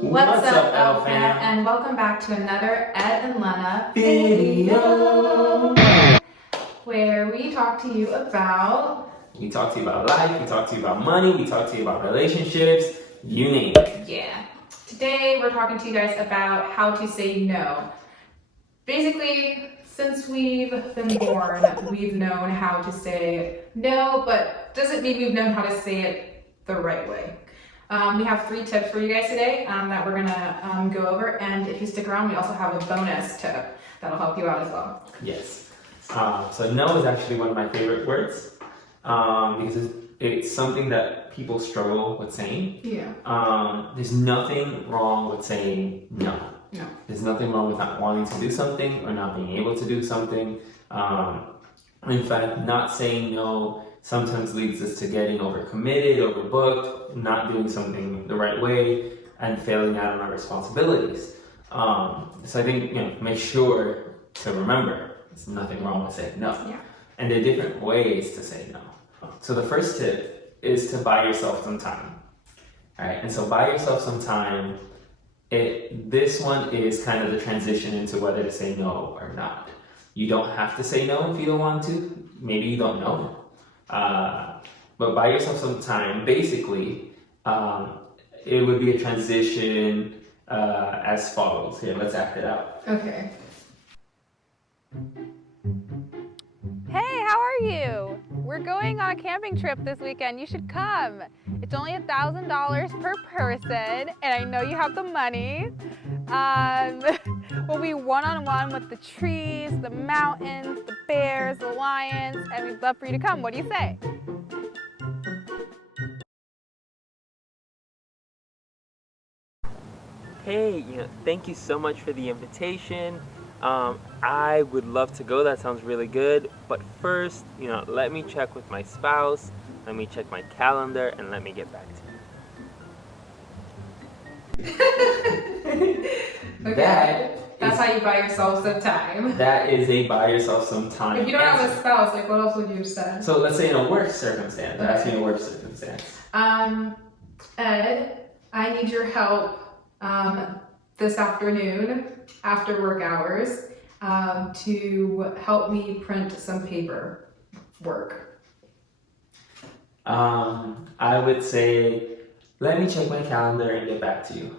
What's up, L fam, and welcome back to another Ed and Lena video, where we talk to you about life, we talk to you about money, we talk to you about relationships, you name it. Yeah. Today we're talking to you guys about how to say no. Basically, since we've been born, we've known how to say no, but doesn't mean we've known how to say it the right way. We have 3 tips for you guys today that we're gonna go over, and if you stick around, we also have a bonus tip that'll help you out as well. Yes. So no is actually one of my favorite words because it's something that people struggle with saying. Yeah. There's nothing wrong with saying no. No. There's nothing wrong with not wanting to do something or not being able to do something. In fact, not saying no sometimes leads us to getting overcommitted, overbooked, not doing something the right way, and failing out on our responsibilities. So I think, make sure to remember there's nothing wrong with saying no. Yeah. And there are different ways to say no. So the first tip is to buy yourself some time. All right, and so buy yourself some time. This one is kind of the transition into whether to say no or not. You don't have to say no if you don't want to. Maybe you don't know. But buy yourself some time. Basically, it would be a transition as follows. Here, let's act it out. Okay. Hey, how are you? We're going on a camping trip this weekend. You should come. It's only $1,000 per person, and I know you have the money. We'll be one-on-one with the trees, the mountains, the bears, the lions, and we'd love for you to come. What do you say? Hey, thank you so much for the invitation. I would love to go. That sounds really good. But first, let me check with my spouse. Let me check my calendar, and let me get back to you. Okay. That's how you buy yourself some time. That is a buy yourself some time. If you don't have a spouse, like what else would you have said? So let's say in a work circumstance. Okay. That's in a work circumstance. Ed, I need your help this afternoon after work hours to help me print some paper work. I would say, let me check my calendar and get back to you.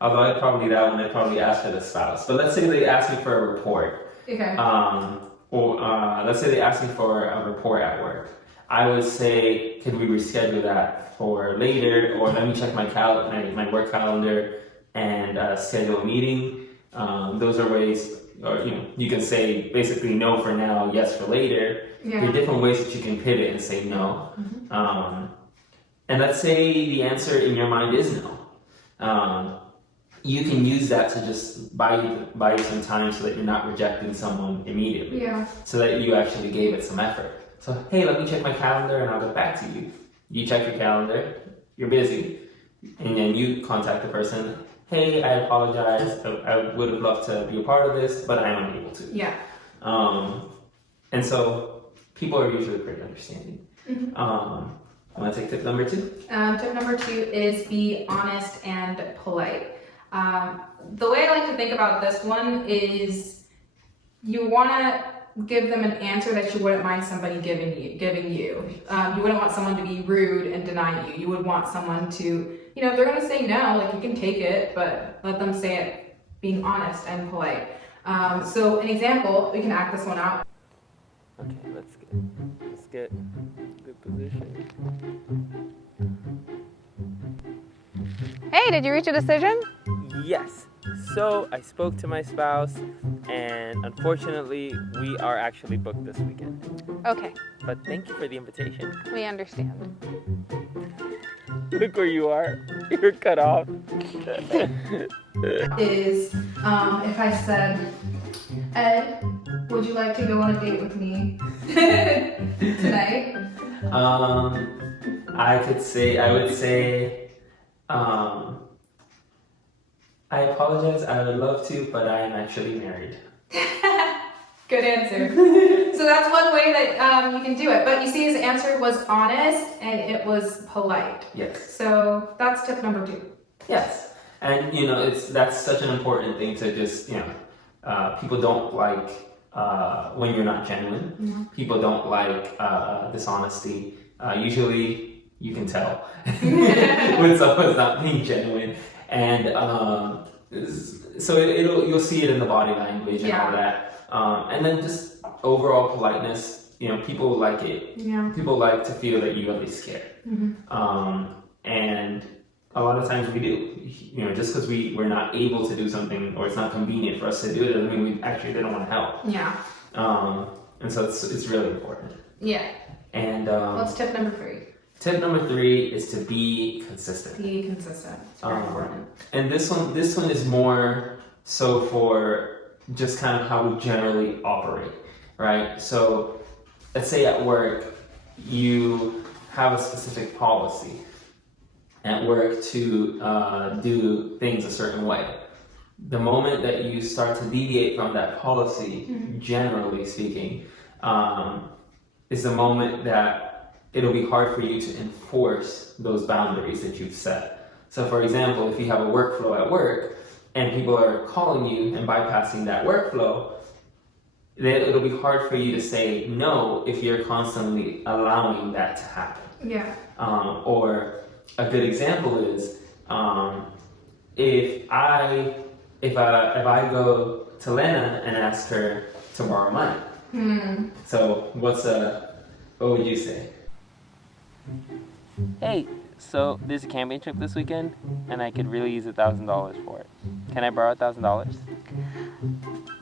Although I'd probably ask for the spouse. But let's say they ask me for a report. Okay. Or let's say they ask me for a report at work. I would say, can we reschedule that for later? Or let me check my my work calendar and schedule a meeting. Those are ways, or you can say basically no for now, yes for later. Yeah. There are different ways that you can pivot and say no. Mm-hmm. And let's say the answer in your mind is no. You can use that to just buy you some time so that you're not rejecting someone immediately. Yeah. So that you actually gave it some effort. So, hey, let me check my calendar and I'll get back to you. You check your calendar, you're busy, and then you contact the person. Hey, I apologize. I would have loved to be a part of this, but I am unable to. Yeah. And so people are usually pretty understanding. Mm-hmm. Want to take tip number 2? Tip number 2 is be honest and polite. The way I like to think about this one is you want to give them an answer that you wouldn't mind somebody giving you. You wouldn't want someone to be rude and deny you. You would want someone to, if they're going to say no, like you can take it, but let them say it being honest and polite. So an example, we can act this one out. Okay, let's get good position. Hey, did you reach a decision? Yes. So I spoke to my spouse, and unfortunately, we are actually booked this weekend. Okay, But thank you for the invitation. we understand. Look where you are. You're cut off. Is if I said, Ed, would you like to go on a date with me tonight? I would say, I apologize, I would love to, but I am actually married. Good answer. So that's one way that you can do it. But you see, his answer was honest and it was polite. Yes. So that's tip number 2. Yes. And that's such an important thing to just people don't like when you're not genuine. Yeah. People don't like dishonesty. Usually you can tell when someone's not being genuine, and so you'll see it in the body language and all that, and then just overall politeness. People like it. Yeah. People like to feel that you at least care. And a lot of times we do. Just because we're not able to do something or it's not convenient for us to do it doesn't mean we actually didn't want to help. Yeah. And so it's really important. Yeah. And What's tip number 3? Tip number 3 is to be consistent. Be consistent. It's very important. And this one is more so for just kind of how we generally operate, right? So let's say at work you have a specific policy at work to do things a certain way. The moment that you start to deviate from that policy, generally speaking, is the moment that it'll be hard for you to enforce those boundaries that you've set. So for example, if you have a workflow at work and people are calling you and bypassing that workflow, then it'll be hard for you to say no if you're constantly allowing that to happen. Yeah. Or a good example is if I go to Lena and ask her to borrow money. So what would you say? Hey, so there's a camping trip this weekend, and I could really use $1,000 for it. Can I borrow $1,000?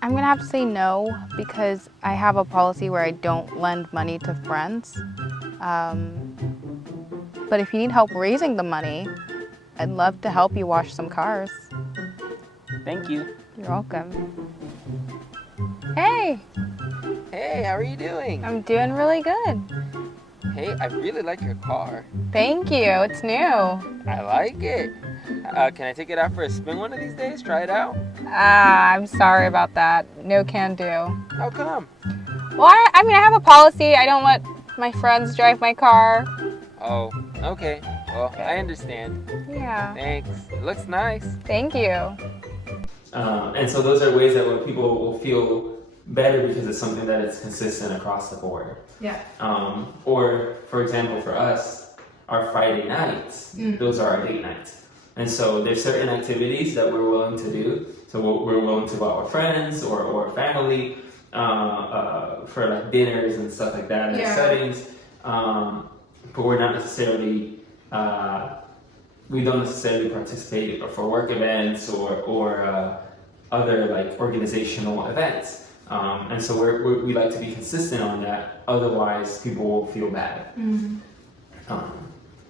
I'm gonna have to say no because I have a policy where I don't lend money to friends. But if you need help raising the money, I'd love to help you wash some cars. Thank you. You're welcome. Hey, Hey, how are you doing? I'm doing really good. Hey, I really like your car. Thank you, it's new. I like it. Can I take it out for a spin one of these days? Try it out? I'm sorry about that. No can do. How come? Well, I mean, I have a policy. I don't let my friends drive my car. Oh, okay. Well, I understand. Yeah. Thanks. It looks nice. Thank you. And so those are ways that when people will feel better because it's something that is consistent across the board. Yeah. Or, for example, for us, our Friday nights, those are our date nights. And so there's certain activities that we're willing to do. So we're willing to go out with friends or family for like dinners and stuff like that and settings. But we're not necessarily, we don't necessarily participate for work events or other like organizational events. And so we like to be consistent on that. Otherwise, people will feel bad.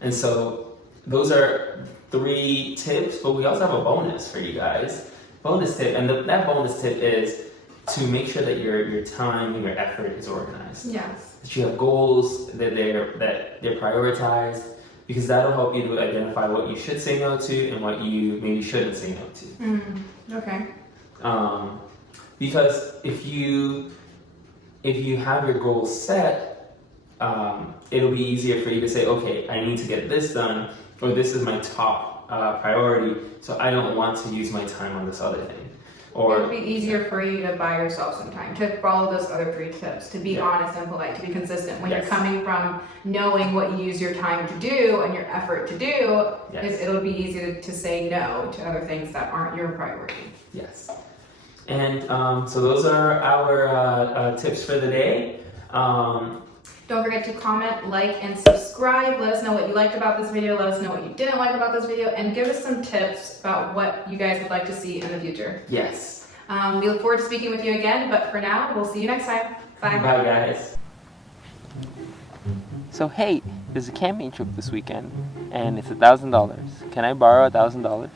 And so those are 3 tips, but we also have a bonus for you guys. Bonus tip, and that bonus tip is to make sure that your time and your effort is organized. Yes. That you have goals, that they're prioritized, because that'll help you to identify what you should say no to and what you maybe shouldn't say no to. Okay. Because if you have your goals set, it'll be easier for you to say, okay, I need to get this done, or this is my top priority, so I don't want to use my time on this other thing. It would be easier for you to buy yourself some time, to follow those other 3 tips, to be honest and polite, to be consistent. When you're coming from knowing what you use your time to do and your effort to do, it'll be easier to say no to other things that aren't your priority. Yes. And so those are our tips for the day. Don't forget to comment, like, and subscribe. Let us know what you liked about this video. Let us know what you didn't like about this video. And give us some tips about what you guys would like to see in the future. Yes. We look forward to speaking with you again. But for now, we'll see you next time. Bye. Bye, guys. So hey, there's a camping trip this weekend, and it's $1,000. Can I borrow $1,000?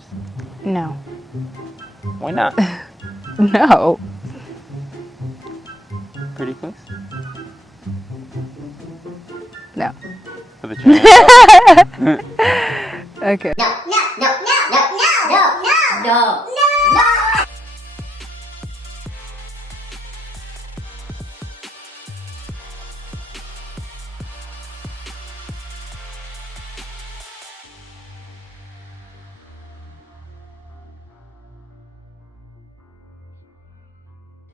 No. Why not? No. Pretty close? No. For the chance. Okay. No, no, no, no, no, no, no, no, no.